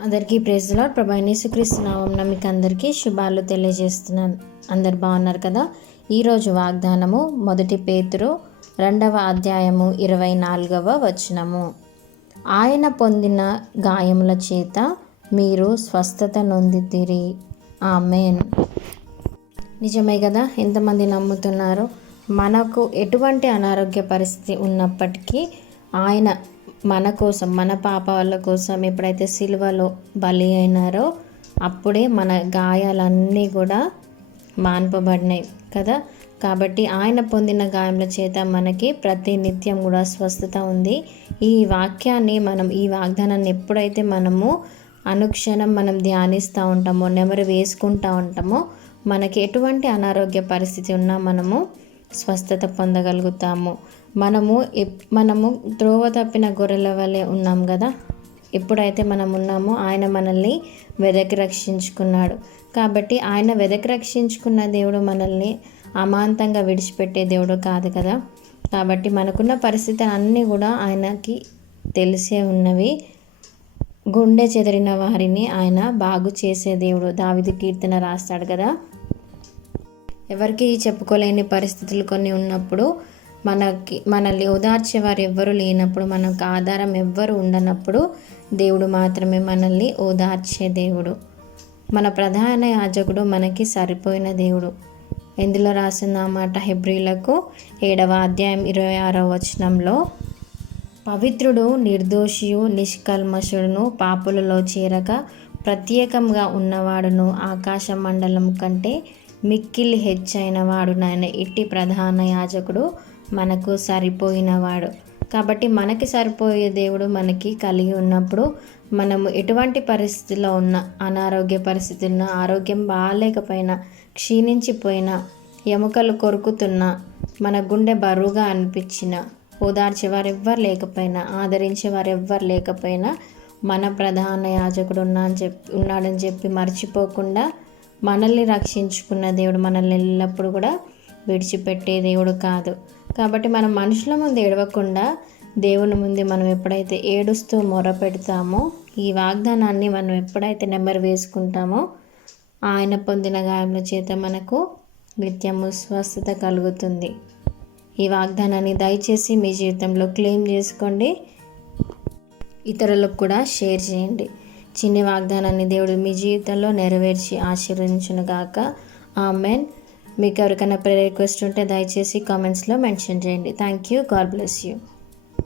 అందరికీ praise the lord. ప్రభు అయిన యేసుక్రీస్తు నామమున మీకు అందరికీ శుభాలు తెలియజేస్తున్నాను. అందరు బాగున్నారు కదా. ఈరోజు వాగ్దానము 1 పేతురు 2వ అధ్యాయము 24వ వచనము. ఆయన పొందిన గాయముల చేత మీరు స్వస్థత నొందితిరి. ఆమేన్. నిజమే కదా. ఎంతమంది నమ్ముతున్నారు? మనకు ఎటువంటి అనారోగ్య పరిస్థితి ఉన్నప్పటికీ ఆయన మన కోసం, మన పాపాల కోసం ఎప్పుడైతే సిలువలో బలి అయినారో అప్పుడే మన గాయాలన్నీ కూడా మాన్పబడినాయి కదా. కాబట్టి ఆయన పొందిన గాయముల చేత మనకి ప్రతి నిత్యం కూడా స్వస్థత ఉంది. ఈ వాగ్దానాన్ని ఎప్పుడైతే మనము అనుక్షణం మనం ధ్యానిస్తూ ఉంటామో, నెమరు వేసుకుంటూ ఉంటామో, మనకి ఎటువంటి అనారోగ్య పరిస్థితి ఉన్నా మనము స్వస్థత పొందగలుగుతాము. మనము త్రోవ తప్పిన గొర్రెల వలె ఉన్నాం కదా. ఎప్పుడైతే మనం ఉన్నామో ఆయన మనల్ని వెదకి రక్షించుకున్నాడు. కాబట్టి ఆయన వెదకి రక్షించుకున్న దేవుడు మనల్ని అమాంతంగా విడిచిపెట్టే దేవుడు కాదు కదా. కాబట్టి మనకున్న పరిస్థితులు అన్నీ కూడా ఆయనకి తెలిసే ఉన్నవి. గుండె చెదిరిన వారిని ఆయన బాగు చేసే దేవుడు. దావీదు కీర్తన రాస్తాడు కదా. ఎవరికి చెప్పుకోలేని పరిస్థితులు కొన్ని ఉన్నప్పుడు, మనల్ని ఓదార్చేవారు ఎవ్వరు లేనప్పుడు, మనకు ఆధారం ఎవ్వరు ఉండనప్పుడు దేవుడు మాత్రమే మనల్ని ఓదార్చే దేవుడు. మన ప్రధాన యాజకుడు మనకి సరిపోయిన దేవుడు. ఎందులో రాసిన మాట? హెబ్రీలకు 7వ అధ్యాయం 26వ వచనంలో, పవిత్రుడు, నిర్దోషియు, నిష్కల్మషుడును, పాపులలో చేరక ప్రత్యేకంగా ఉన్నవాడును, ఆకాశ మండలం కంటే మిక్కిలి హెచ్చైన వాడు నాయన. ఇట్టి ప్రధాన యాజకుడు మనకు సరిపోయినవాడు. కాబట్టి మనకి సరిపోయే దేవుడు మనకి కలిగి ఉన్నప్పుడు, మనము ఎటువంటి పరిస్థితిలో ఉన్న, అనారోగ్య పరిస్థితుల్లో, ఆరోగ్యం బాగాలేకపోయినా, క్షీణించిపోయినా, ఎముకలు కొరుకుతున్నా, మన గుండె బరువుగా అనిపించిన, ఓదార్చేవారు ఎవ్వరు లేకపోయినా, ఆదరించేవారు ఎవ్వరు లేకపోయినా, మన ప్రధాన యాజకుడు ఉన్నాడని చెప్పి మర్చిపోకుండా మనల్ని రక్షించుకున్న దేవుడు మనల్ని ఎల్లప్పుడూ కూడా విడిచిపెట్టే దేవుడు కాదు. కాబట్టి మనం మనుషుల ముందు ఏడవకుండా దేవుని ముందు మనం ఎప్పుడైతే ఏడుస్తూ మొర పెడతామో, ఈ వాగ్దానాన్ని మనం ఎప్పుడైతే నెంబర్ వేసుకుంటామో, ఆయన పొందిన గాయముల చేత మనకు నిత్యము స్వస్థత కలుగుతుంది. ఈ వాగ్దానాన్ని దయచేసి మీ జీవితంలో క్లెయిమ్ చేసుకోండి, ఇతరులకు కూడా షేర్ చేయండి. చిన్న వాగ్దానాన్ని దేవుడు మీ జీవితంలో నెరవేర్చి ఆశీర్వదించును గాక. ఆమెన్. మీకు ఎవరికైనా ప్రేయర్ రిక్వెస్ట్ ఉంటే దయచేసి కామెంట్స్లో మెన్షన్ చేయండి. Thank you. God bless you.